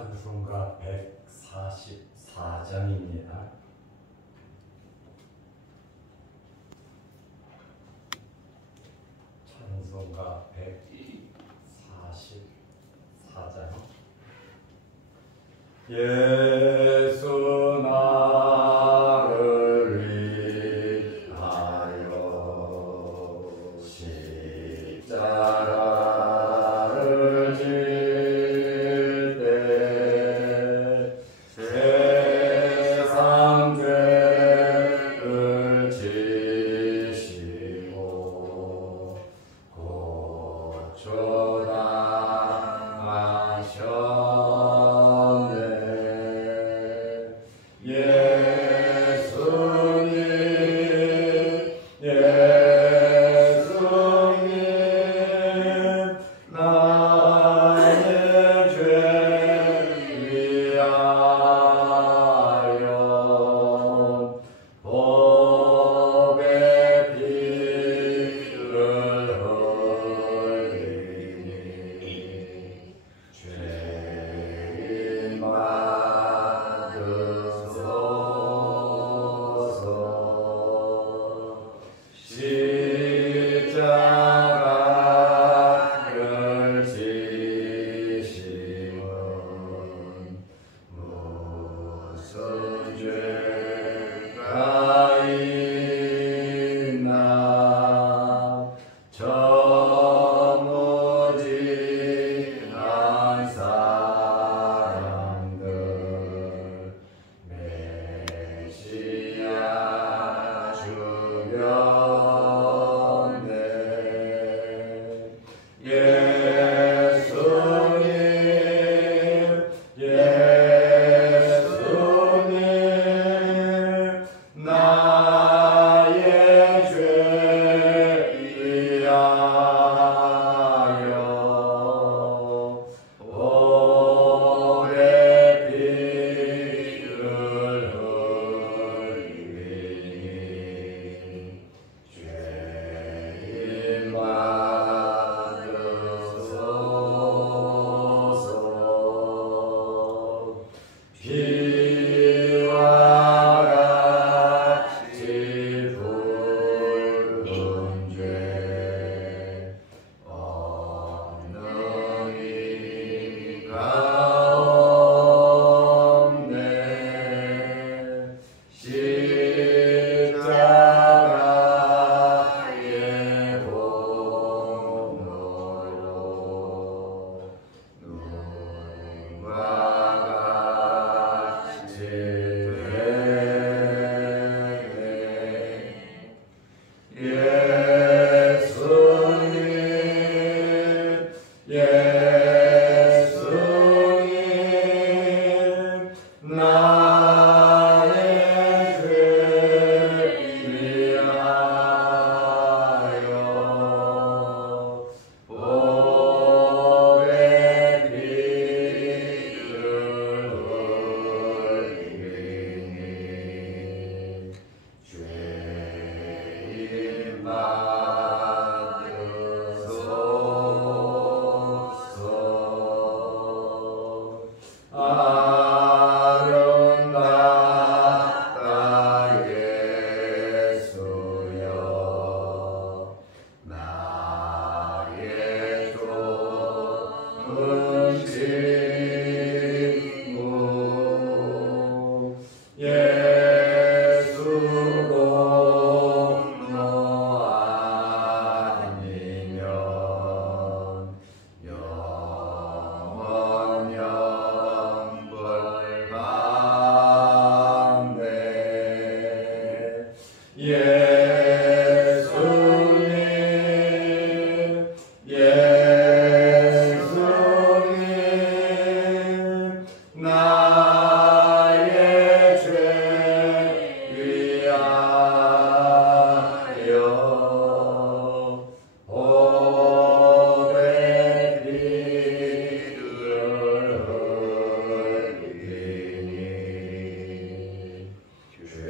찬송가 144장입니다. 찬송가 144장. 예수 나를 위하여 십자가를 질 때 세상 죄를 지시고 고초당하셨네. 예수님 나의 죄 위하여 복의 피를 흘리니 죄인 받으소서. 십자가를 지심은 무슨 죄가 있나. 저 무지한 사람들 메시아 죽였네. 예수님 나의 죄 위하여 복의 피를 흘리니 죄인 받으소서. 피와 같이 붉은 죄 없는 이가 없네. 십자가의 공로로 눈과 같이 되네. 예수님 나의 죄 위하여 복의 피를 흘리니 죄인 받으소서. 아름답다 예수여 나의 좋은 친구. 예수 공로 아니면 영원 영벌 받네. 예수님 나의 죄 위하여 복의 피를 흘리니 죄인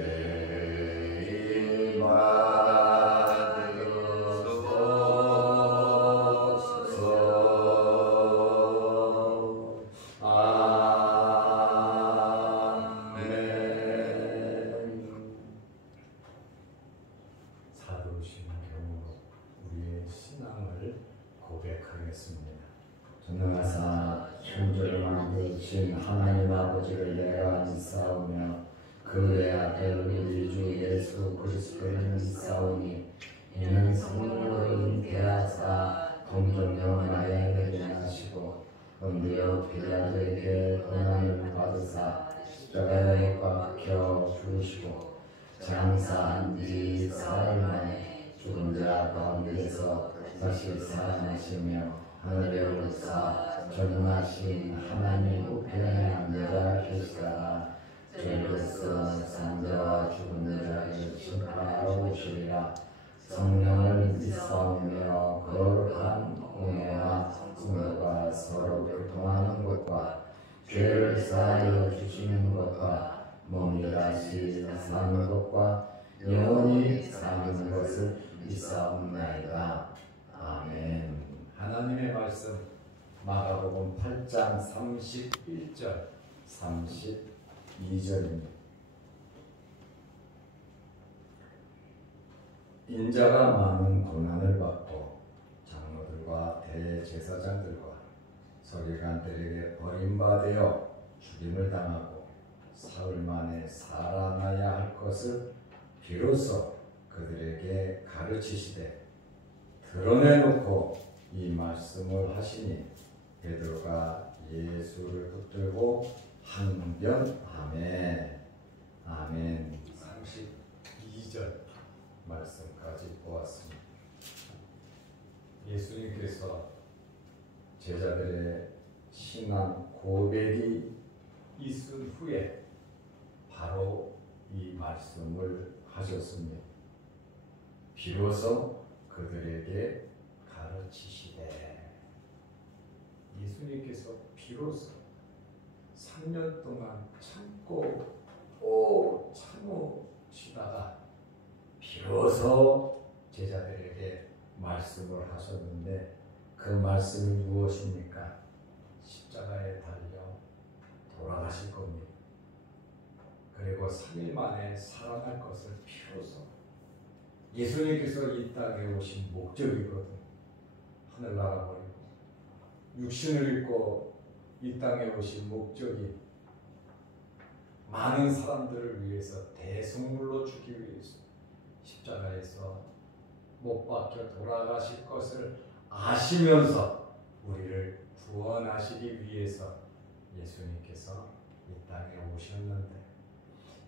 아버지를 내가 믿사오며 그 외아들 우리 주 예수 그리스도를 믿사오니 이는 성령으로 잉태하사 동정녀 마리아에게 낳으시고 본디오 빌라도에게 고난을 받으사 십자가에 못 박혀 죽으시고 장사한 지 사흘 만에 죽은 자 가운데서 다시 살아나시며 하늘에 오르사 전능하신 하나님 우편에 앉아 계시다가 저희로서 산자와 죽은 자를 심판하러 오시리라. 성령을 믿사오며 거룩한 공예와 성도가 서로 교통하는 것과 죄를 사하여 주시는 것과 몸이 다시 사는 것과 영원히 사는 것을 믿사옵나이다. 아멘. 하나님의 말씀 마가복음 8장 31절 32절입니다. 인자가 많은 고난을 받고 장로들과 대제사장들과 서기관들에게 버림받아 죽임을 당하고 사흘 만에 살아나야 할 것을 비로소 그들에게 가르치시되 드러내놓고 이 말씀을 하시니 베드로가 예수를 붙들고 항변하매. 아멘. 32절 말씀까지 보았습니다. 예수님께서 제자들의 신앙 고백이 있은 후에 바로 이 말씀을 하셨습니다. 비로소 그들에게 가르치시되. 예수님께서 비로소 3년 동안 참고 또 참으시다가 비로소 제자들에게 말씀을 하셨는데 그 말씀이 무엇입니까? 십자가에 달려 돌아가실 겁니다. 그리고 3일 만에 살아날 것을 비로소. 예수님께서 이 땅에 오신 목적이거든. 하늘나라 버리고 육신을 입고 이 땅에 오신 목적이 많은 사람들을 위해서 대속물로 주기 위해서 십자가에서 못 박혀 돌아가실 것을 아시면서 우리를 구원하시기 위해서 예수님께서 이 땅에 오셨는데,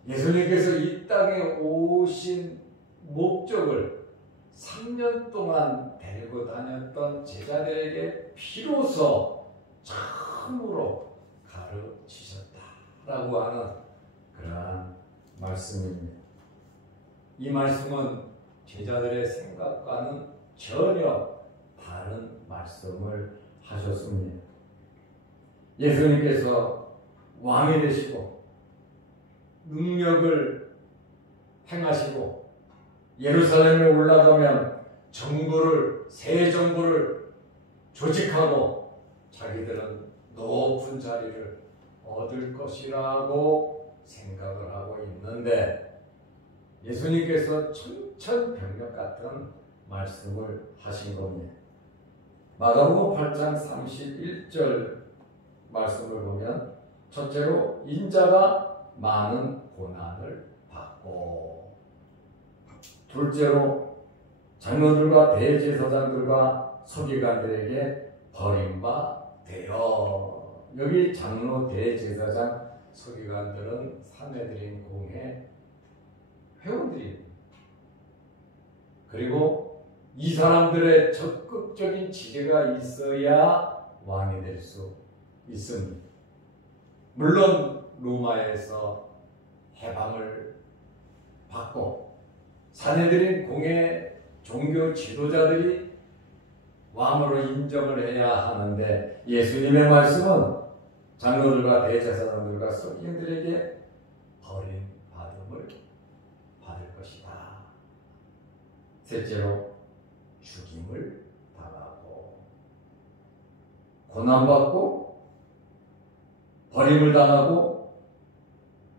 예수님께서 이 땅에 오신 목적을 3년 동안 데리고 다녔던 제자들에게 비로소 참으로 가르치셨다라고 하는 그러한 말씀입니다. 이 말씀은 제자들의 생각과는 전혀 다른 말씀을 하셨습니다. 예수님께서 왕이 되시고 능력을 행하시고 예루살렘에 올라가면 새 정부를 조직하고 자기들은 높은 자리를 얻을 것이라고 생각을 하고 있는데, 예수님께서 천천병력 같은 말씀을 하신 겁니다. 마가복음 8장 31절 말씀을 보면 첫째로 인자가 많은 고난을 받고, 둘째로 장로들과 대제사장들과 서기관들에게 버림받되어. 여기 장로, 대제사장, 서기관들은 산헤드린 공회 회원들입니다. 그리고 이 사람들의 적극적인 지혜가 있어야 왕이 될 수 있습니다. 물론 로마에서 해방을 받고 산헤드린 공회 종교 지도자들이 왕으로 인정을 해야 하는데, 예수님의 말씀은 장로들과 대제사장들과 서기관들에게 버림받음을 받을 것이다. 셋째로 죽임을 당하고, 고난받고 버림을 당하고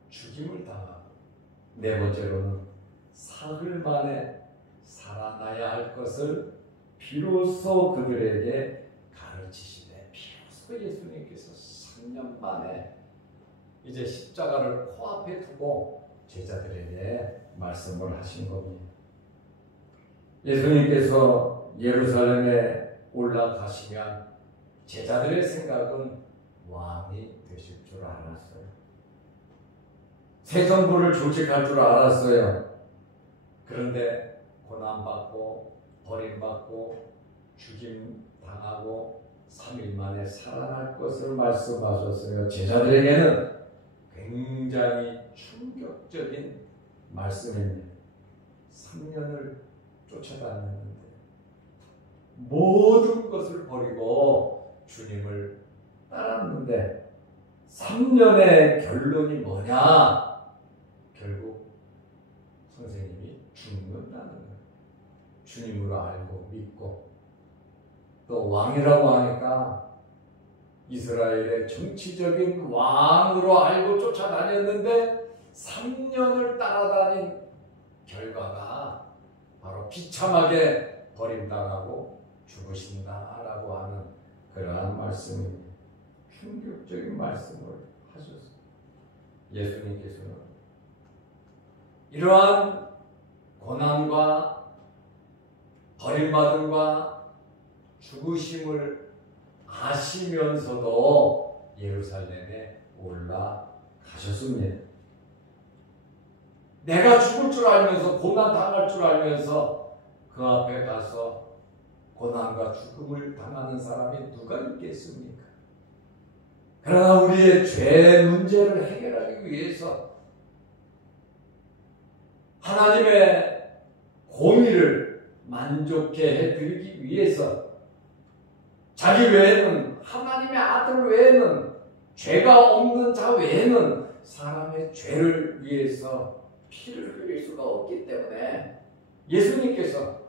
죽임을 당하고, 네 번째로는 사흘 만에 살아나야 할 것을 비로소 그들에게 가르치시되, 비로소 예수님께서 3년 만에 이제 십자가를 코앞에 두고 제자들에게 말씀을 하신 겁니다. 예수님께서 예루살렘에 올라가시면 제자들의 생각은 왕이 되실 줄 알았어요. 새 정부를 조직할 줄 알았어요. 그런데 고난받고 버림받고 죽임당하고 3일 만에 살아날 것을 말씀하셨어요. 제자들에게는 굉장히 충격적인 말씀입니다. 3년을 쫓아다녔는데 모든 것을 버리고 주님을 따랐는데 3년의 결론이 뭐냐? 결국 선생님이 죽는다는 거예요. 주님으로 알고 믿고 또 왕이라고 하니까 이스라엘의 정치적인 왕으로 알고 쫓아다녔는데 3년을 따라다닌 결과가 바로 비참하게 버림당하고 죽으신다라고 하는 그러한 말씀입니다. 충격적인 말씀을 하셨어요. 예수님께서는 이러한 고난과 버림받음과 죽으심을 아시면서도 예루살렘에 올라가셨습니다. 내가 죽을 줄 알면서 고난 당할 줄 알면서 그 앞에 가서 고난과 죽음을 당하는 사람이 누가 있겠습니까? 그러나 우리의 죄 문제를 해결하기 위해서 하나님의 공의를 만족해 해드리기 위해서 자기 외에는 하나님의 아들 외에는 죄가 없는 자 외에는 사람의 죄를 위해서 피를 흘릴 수가 없기 때문에 예수님께서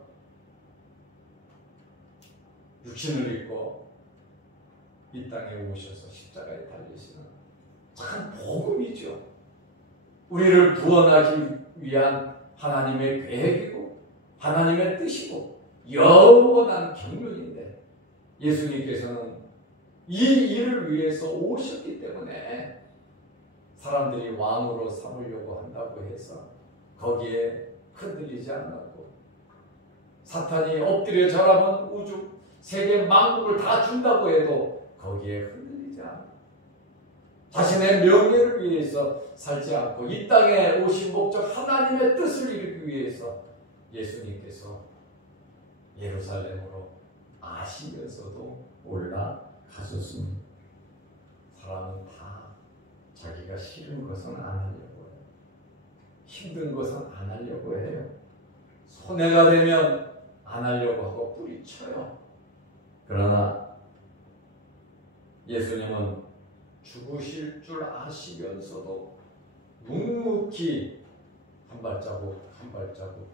육신을 입고 이 땅에 오셔서 십자가에 달리시는 참 복음이죠. 우리를 구원하기 위한 하나님의 계획이고 하나님의 뜻이고 영원한 경륜인데 예수님께서는 이 일을 위해서 오셨기 때문에 사람들이 왕으로 삼으려고 한다고 해서 거기에 흔들리지 않았고 사탄이 엎드려 절하면 우주 세계 만국을 다 준다고 해도 거기에 흔들리지 않고 자신의 명예를 위해서 살지 않고 이 땅에 오신 목적 하나님의 뜻을 이루기 위해서 예수님께서 예루살렘으로 아시면서도 올라가셨습니다. 사람은 다 자기가 싫은 것은 안 하려고 해요. 힘든 것은 안 하려고 해요. 손해가 되면 안 하려고 하고 뿌리쳐요. 그러나 예수님은 죽으실 줄 아시면서도 묵묵히 한 발자국 한 발자국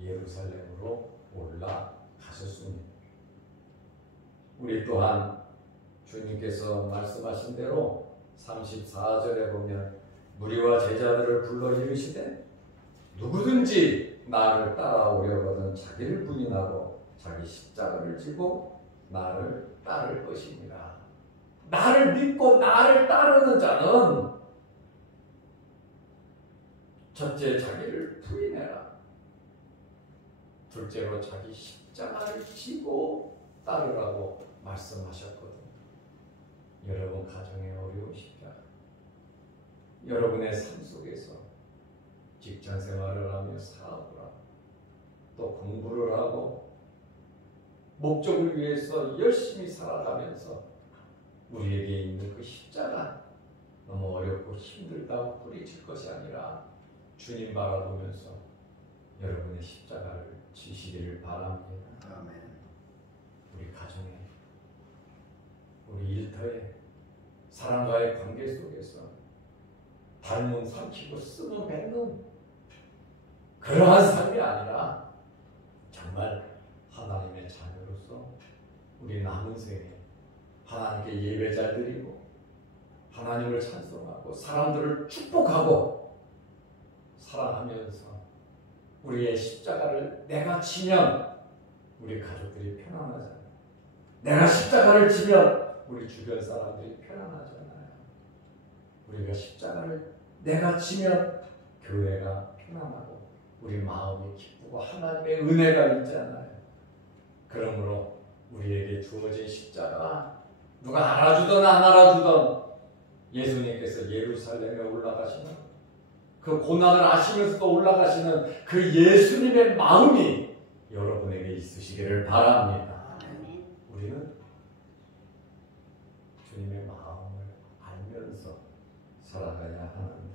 예루살렘으로 올라가셨습니다. 우리 또한 주님께서 말씀하신 대로 34절에 보면 무리와 제자들을 불러 이르시되 누구든지 나를 따라오려거든 자기를 부인하고 자기 십자가를 지고 나를 따를 것입니다. 나를 믿고 나를 따르는 자는 첫째 자기를 부인해라. 둘째로 자기 십자가를 지고 따르라고 말씀하셨거든요. 여러분 가정에 어려운 십자가, 여러분의 삶 속에서 직장 생활을 하며 사업을 하고 또 공부를 하고 목적을 위해서 열심히 살아가면서 우리에게 있는 그 십자가 너무 어렵고 힘들다고 뿌리칠 것이 아니라 주님 바라보면서 여러분의 십자가를 지시기를 바랍니다. 아멘. 우리 가정에, 우리 일터에, 사람과의 관계 속에서 닮은 삼키고 쓰는 뱉는 그러한 삶이 아니라 정말 하나님의 자녀로서 우리 남은 생에 하나님께 예배 잘 드리고 하나님을 찬송하고 사람들을 축복하고 사랑하면서 우리의 십자가를 내가 지면 우리 가족들이 편안하잖아요. 내가 십자가를 지면 우리 주변 사람들이 편안하잖아요. 우리가 십자가를 내가 지면 교회가 편안하고 우리 마음이 기쁘고 하나님의 은혜가 있잖아요. 그러므로 우리에게 주어진 십자가 누가 알아주든 안 알아주든 예수님께서 예루살렘에 올라가시는 그 고난을 아시면서도 올라가시는 그 예수님의 마음이 여러분에게 있으시기를 바랍니다. 우리는 주님의 마음을 알면서 살아가야 하는데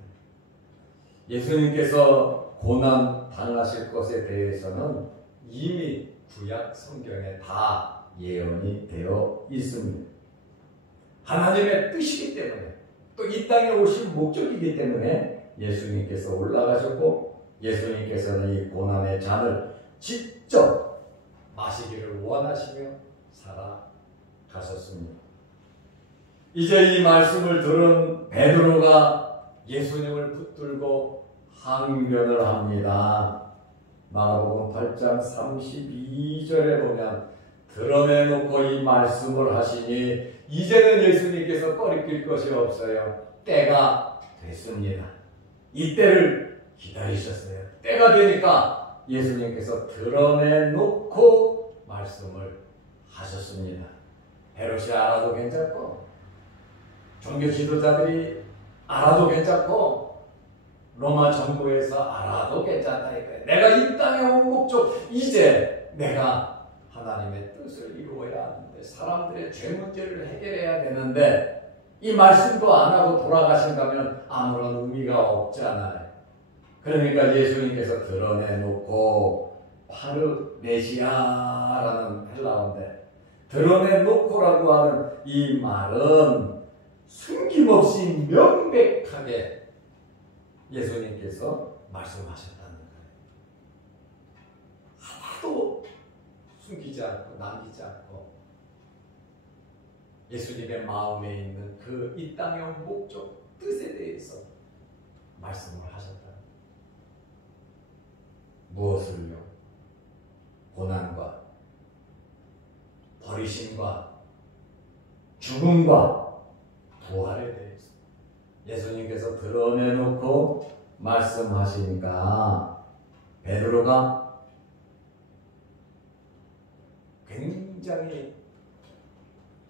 예수님께서 고난 당하실 것에 대해서는 이미 구약 성경에 다 예언이 되어 있습니다. 하나님의 뜻이기 때문에 또 이 땅에 오신 목적이기 때문에 예수님께서 올라가셨고 예수님께서는 이 고난의 잔을 직접 마시기를 원하시며 살아가셨습니다. 이제 이 말씀을 들은 베드로가 예수님을 붙들고 항변을 합니다. 마가복음 8장 32절에 보면 드러내놓고 이 말씀을 하시니 이제는 예수님께서 꺼리낄 것이 없어요. 때가 됐습니다. 이 때를 기다리셨어요. 때가 되니까 예수님께서 드러내놓고 말씀을 하셨습니다. 헤롯이 알아도 괜찮고 종교 지도자들이 알아도 괜찮고 로마 정부에서 알아도 괜찮다 이거예요. 내가 이 땅에 온 목적 이제 내가 하나님의 뜻을 이루어야 하는데 사람들의 죄 문제를 해결해야 되는데 이 말씀도 안 하고 돌아가신다면 아무런 의미가 없잖아요. 그러니까 예수님께서 드러내놓고 파르메시아라는 헬라어인데 드러내놓고라고 하는 이 말은 숨김없이 명백하게 예수님께서 말씀하셨다는 거예요. 하나도 숨기지 않고 남기지 않고 예수님의 마음에 있는 그 이 땅의 목적 뜻에 대해서 말씀을 하셨다. 무엇을요? 고난과 버리심과 죽음과 부활에 대해서 예수님께서 드러내놓고 말씀하시니까 베드로가 굉장히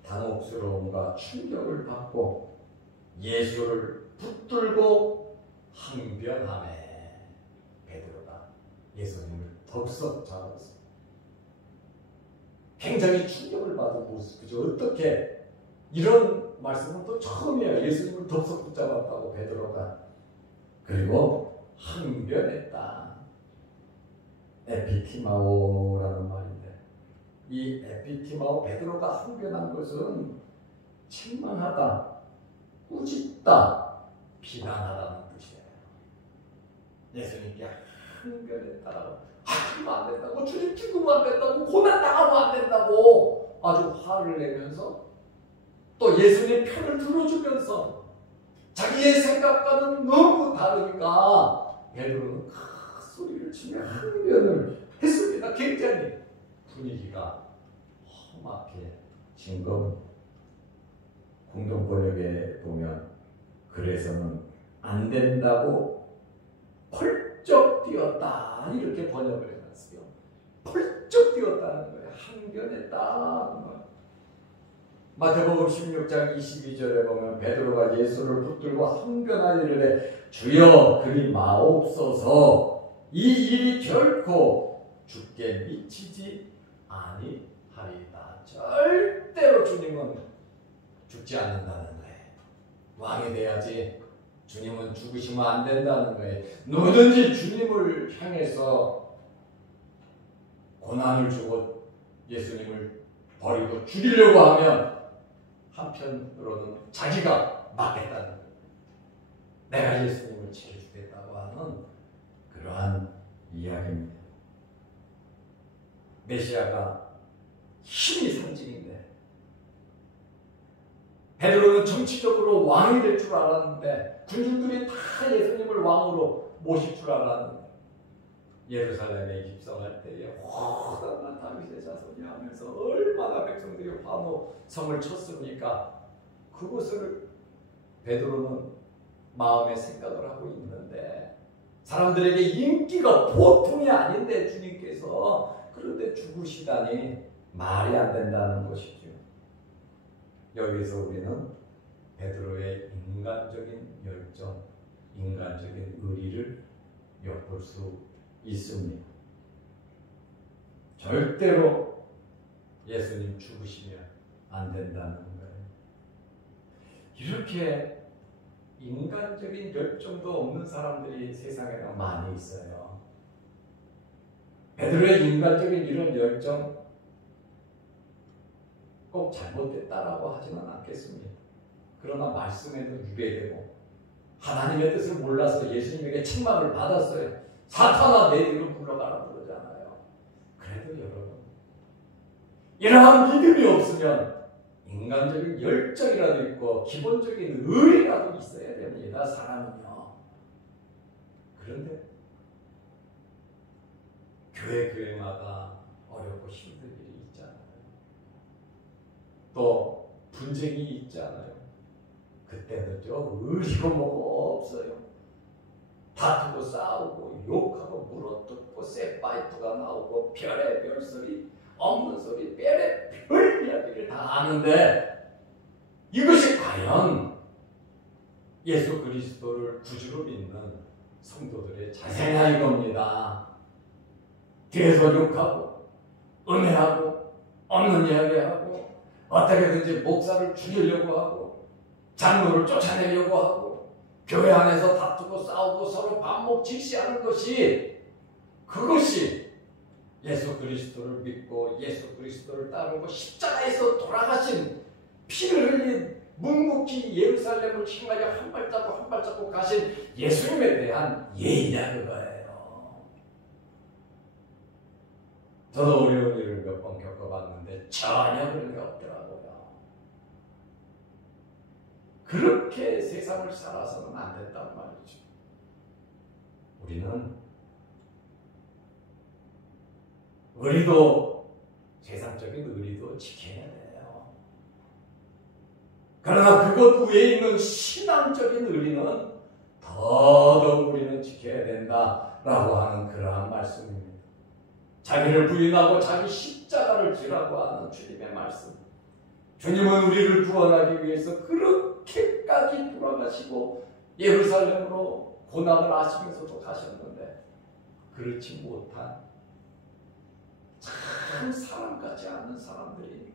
당혹스러움과 충격을 받고 예수를 붙들고 항변하네. 베드로가 예수님을 덥석 잡았습니다. 굉장히 충격을 받은 모습이죠. 어떻게 이런 말씀은 또 처음이에요. 예수님을 덥석 붙잡았다고 베드로가. 그리고 항변했다. 에피티마오라는 말인데 이 에피티마오 베드로가 항변한 것은 책망하다, 꾸짖다, 비난하다는 뜻이에요. 예수님께 항변했다라고 하면 안 된다고 주님 죽으면 안 된다고 고난 당하면 안 된다고 아주 화를 내면서 또 예수님 편을 들어주면서 자기의 생각과는 너무 다르니까 베드로는 큰 소리를 치며 항변을 했습니다. 굉장히 분위기가 험악해진 겁니다. 공동번역에 보면 그래서는 안 된다고 펄쩍 뛰었다 이렇게 번역을 해놨어요. 펄쩍 뛰었다는 거예요. 항변했다는 거예요. 마태복음 16장 22절에 보면 베드로가 예수를 붙들고 항변하리를 주여 그리 마옵소서 이 일이 결코 죽게 미치지 아니하리이다. 절대로 주님은 죽지 않는다는 거예요. 왕이 돼야지 주님은 죽으시면 안 된다는 거예요. 누구든지 주님을 향해서 고난을 주고 예수님을 버리고 죽이려고 하면 한편으로는 자기가 맞겠다는 거예요. 내가 예수님을 지켜주겠다고 하는 그러한 이야기입니다. 메시아가 힘이 상징인데 베드로는 정치적으로 왕이 될 줄 알았는데 군중들이 다 예수님을 왕으로 모실 줄 알았는데 예루살렘에 입성할 때에 호당한 다윗의 자손이 하면서 얼마나 백성들이 환호 성을 쳤습니까? 그것을 베드로는 마음의 생각을 하고 있는데 사람들에게 인기가 보통이 아닌데 주님께서 그런데 죽으시다니 말이 안 된다는 것이죠. 여기서 우리는 베드로의 인간적인 열정, 인간적인 의리를 엿볼 수 있습니다. 절대로 예수님 죽으시면 안 된다는 거예요. 이렇게 인간적인 열정도 없는 사람들이 세상에는 많이 있어요. 베드로의 인간적인 이런 열정 꼭 잘못됐다라고 하지는 않겠습니다. 그러나 말씀에도 유배되고 하나님의 뜻을 몰라서 예수님에게 책망을 받았어요. 사탄아 내 뒤로 물러가라 그러잖아요. 그래도 여러분 이러한 믿음이 없으면 인간적인 열정이라도 있고 기본적인 의리라도 있어야 됩니다. 사람은요. 그런데 교회마다 어렵고 힘든 일이 있잖아요. 또 분쟁이 있잖아요. 그때는 좀 의리고 뭐고 없어요. 다투고 싸우고 욕하고 물어뜯고 쇠파이프가 나오고 별의 별소리 없는 소리 별의 별 이야기를 다 아는데 이것이 과연 예수 그리스도를 구주로 믿는 성도들의 자세냐 이겁니다. 뒤에서 욕하고 은혜하고 없는 이야기하고 어떻게든지 목사를 죽이려고 하고 장로를 쫓아내려고 하고 교회 안에서 다투고 싸우고 서로 반목 질시하는 것이 그것이 예수 그리스도를 믿고 예수 그리스도를 따르고 십자가에서 돌아가신 피를 흘린 묵묵히 예루살렘을 향하여 한 발자국 한 발자국 가신 예수님에 대한 예의냐 그거예요. 저도 어려운 일을 몇 번 겪어봤는데 전혀 그런 게 없더라고요. 그렇게 세상을 살아서는 안 된단 말이죠. 우리는 의리도 세상적인 의리도 지켜야 돼요. 그러나 그것 위에 있는 신앙적인 의리는 더더욱 우리는 지켜야 된다라고 하는 그러한 말씀입니다. 자기를 부인하고 자기 십자가를 지라고 하는 주님의 말씀. 주님은 우리를 구원하기 위해서 그렇게까지 돌아가시고 예루살렘으로 고난을 하시면서도 가셨는데 그렇지 못한 참 사람 같지 않은 사람들이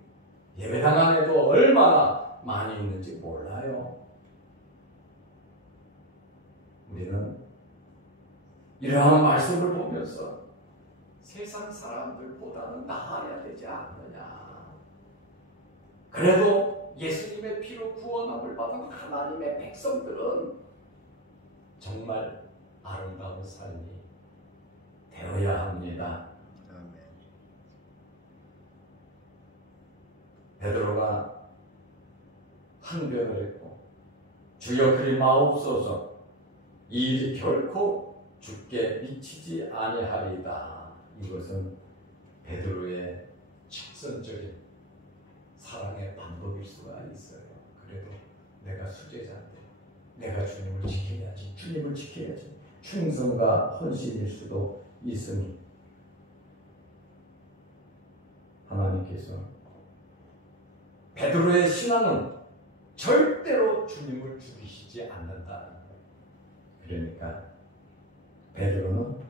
예배당 안에도 얼마나 많이 있는지 몰라요. 우리는 이러한 말씀을 보면서 세상 사람들보다는 나아야 되지 않느냐. 그래도 예수님의 피로 구원함을 받은 하나님의 백성들은 정말 아름다운 삶이 되어야 합니다. 베드로가 항변을 했고 주여 그리 마옵소서 이 일이 결코 주께 미치지 아니하리다. 이것은 베드로의 직선적인 사랑의 방법일 수가 있어요. 그래도 내가 수제자인데 내가 주님을 지켜야지, 주님을 지켜야지. 충성과 헌신일 수도 있으니 하나님께서 베드로의 신앙은 절대로 주님을 죽이시지 않는다는 거예요. 그러니까 베드로는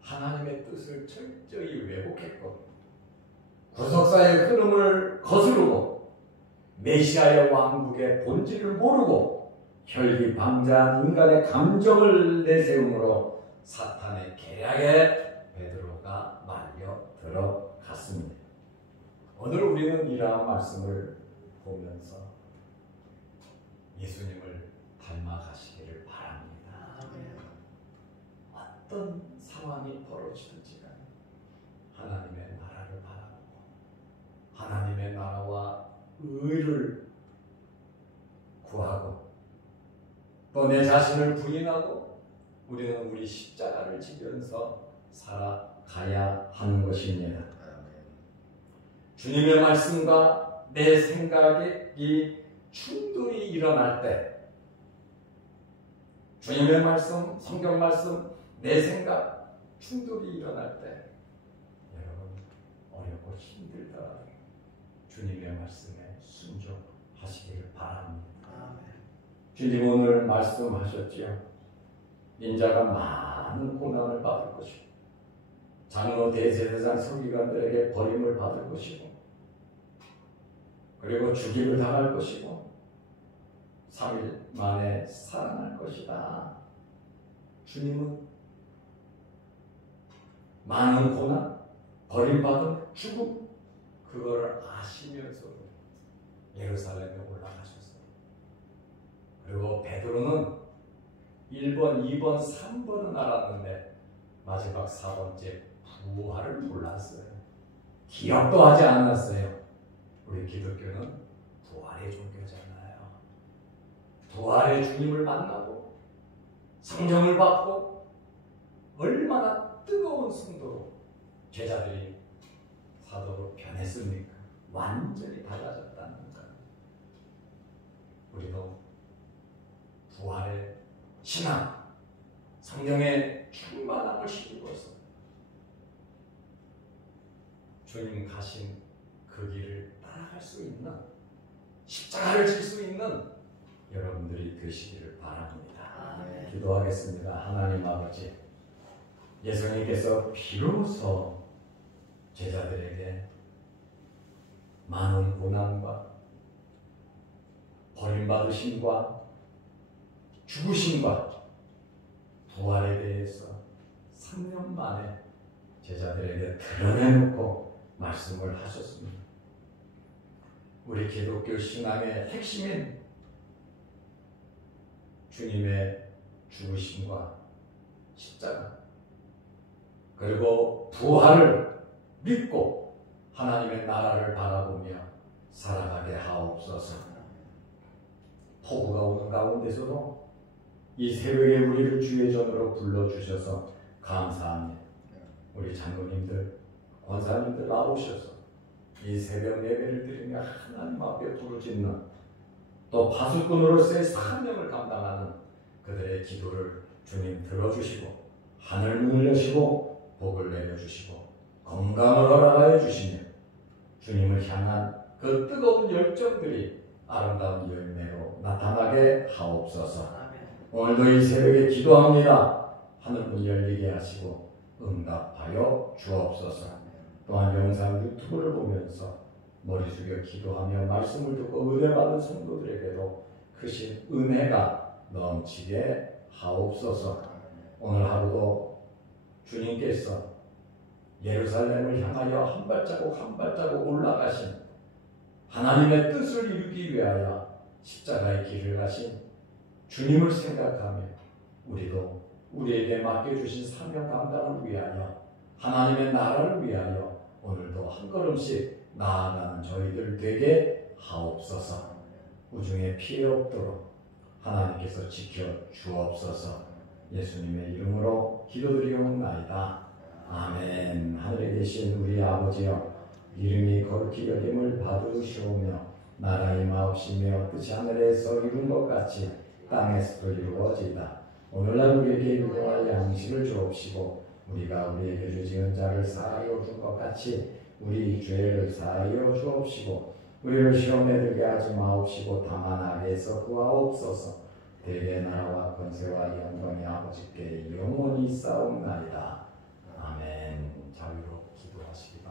하나님의 뜻을 철저히 왜곡했고 구속사의 흐름을 거스르고 메시아의 왕국의 본질을 모르고 혈기방자한 인간의 감정을 내세움으로 사탄의 계략에 베드로가 말려 들어갔습니다. 오늘 우리는 이러한 말씀을 보면서 예수님을 닮아가시기를 바랍니다. 어떤 상황이 벌어지든지 하나님의 나라를 바라보고 하나님의 나라와 의를 구하고 또 내 자신을 부인하고 우리는 우리 십자가를 지면서 살아가야 하는 것입니다. 주님의 말씀과 내 생각이 충돌이 일어날 때 주님의 말씀, 성경 말씀, 내 생각 충돌이 일어날 때 여러분 어렵고 힘들더라도 주님의 말씀에 순종하시기를 바랍니다. 주님 오늘 말씀하셨지요. 인자가 많은 고난을 받을 것이고 장로 대제사장 서기관들에게 버림을 받을 것이고 그리고 죽임을 당할 것이고 3일 만에 살아날 것이다. 주님은 많은 고난, 버림받은 죽음 그거를 아시면서도 예루살렘에 올라가셨어요. 그리고 베드로는 1번, 2번, 3번은 알았는데 마지막 4번째 부활을 몰랐어요. 기억도 하지 않았어요. 우리 기독교는 부활의 종교잖아요. 부활의 주님을 만나고 성령을 받고 얼마나 뜨거운 성도로 제자들이 사도로 변했습니까? 완전히 달라졌다는 거예요. 우리도 부활의 신앙, 성령의 충만함을 시키고서 주님 가신 그 길을 따라갈 수 있는 십자가를 질 수 있는 여러분들이 되시기를 바랍니다. 기도하겠습니다. 하나님 아버지, 예수님께서 비로소 제자들에게 많은 고난과 버림받으심과 죽으심과 부활에 대해서 3년 만에 제자들에게 드러내놓고 말씀을 하셨습니다. 우리 기독교 신앙의 핵심인 주님의 죽으심과 십자가 그리고 부활을 믿고 하나님의 나라를 바라보며 살아가게 하옵소서. 폭우가 오는 가운데서도 이 새벽에 우리를 주의 전으로 불러주셔서 감사합니다. 우리 장로님들, 권사님들 나오셔서 이 새벽 예배를 드리며 하나님 앞에 부르짖는 또 파수꾼으로서의 사명을 감당하는 그들의 기도를 주님 들어주시고 하늘 문을 여시고 복을 내려주시고 건강을 허락하여 주시며 주님을 향한 그 뜨거운 열정들이 아름다운 열매로 나타나게 하옵소서. 오늘도 이 새벽에 기도합니다. 하늘문 열리게 하시고 응답하여 주옵소서. 또한 영상 유튜브를 보면서 머리 숙여 기도하며 말씀을 듣고 은혜 받은 성도들에게도 크신 은혜가 넘치게 하옵소서. 오늘 하루도 주님께서 예루살렘을 향하여 한 발자국 한 발자국 올라가신 하나님의 뜻을 이루기 위하여 십자가의 길을 가신 주님을 생각하며 우리도 우리에게 맡겨주신 사명 감당을 위하여 하나님의 나라를 위하여 오늘도 한 걸음씩 나아가는 저희들 되게 하옵소서. 우중에 피해 없도록 하나님께서 지켜 주옵소서. 예수님의 이름으로 기도드리옵나이다. 아멘. 하늘에 계신 우리 아버지여, 이름이 거룩히 여김을 받으시오며 나라의 임하옵시며 뜻이 하늘에서 이룬 것 같이 땅에서도 이루어지이다. 오늘날 우리에게 일용할 양식을 주옵시고 우리가 우리에게 죄 지은 자를 사하여 준 것 같이 우리 죄를 사하여 주옵시고 우리를 시험에 들게 하지 마옵시고 다만 악에서 구하옵소서. 대개 나라와 권세와 영광이 아버지께 영원히 있사옵나이다. 아멘. 자유로 기도하시기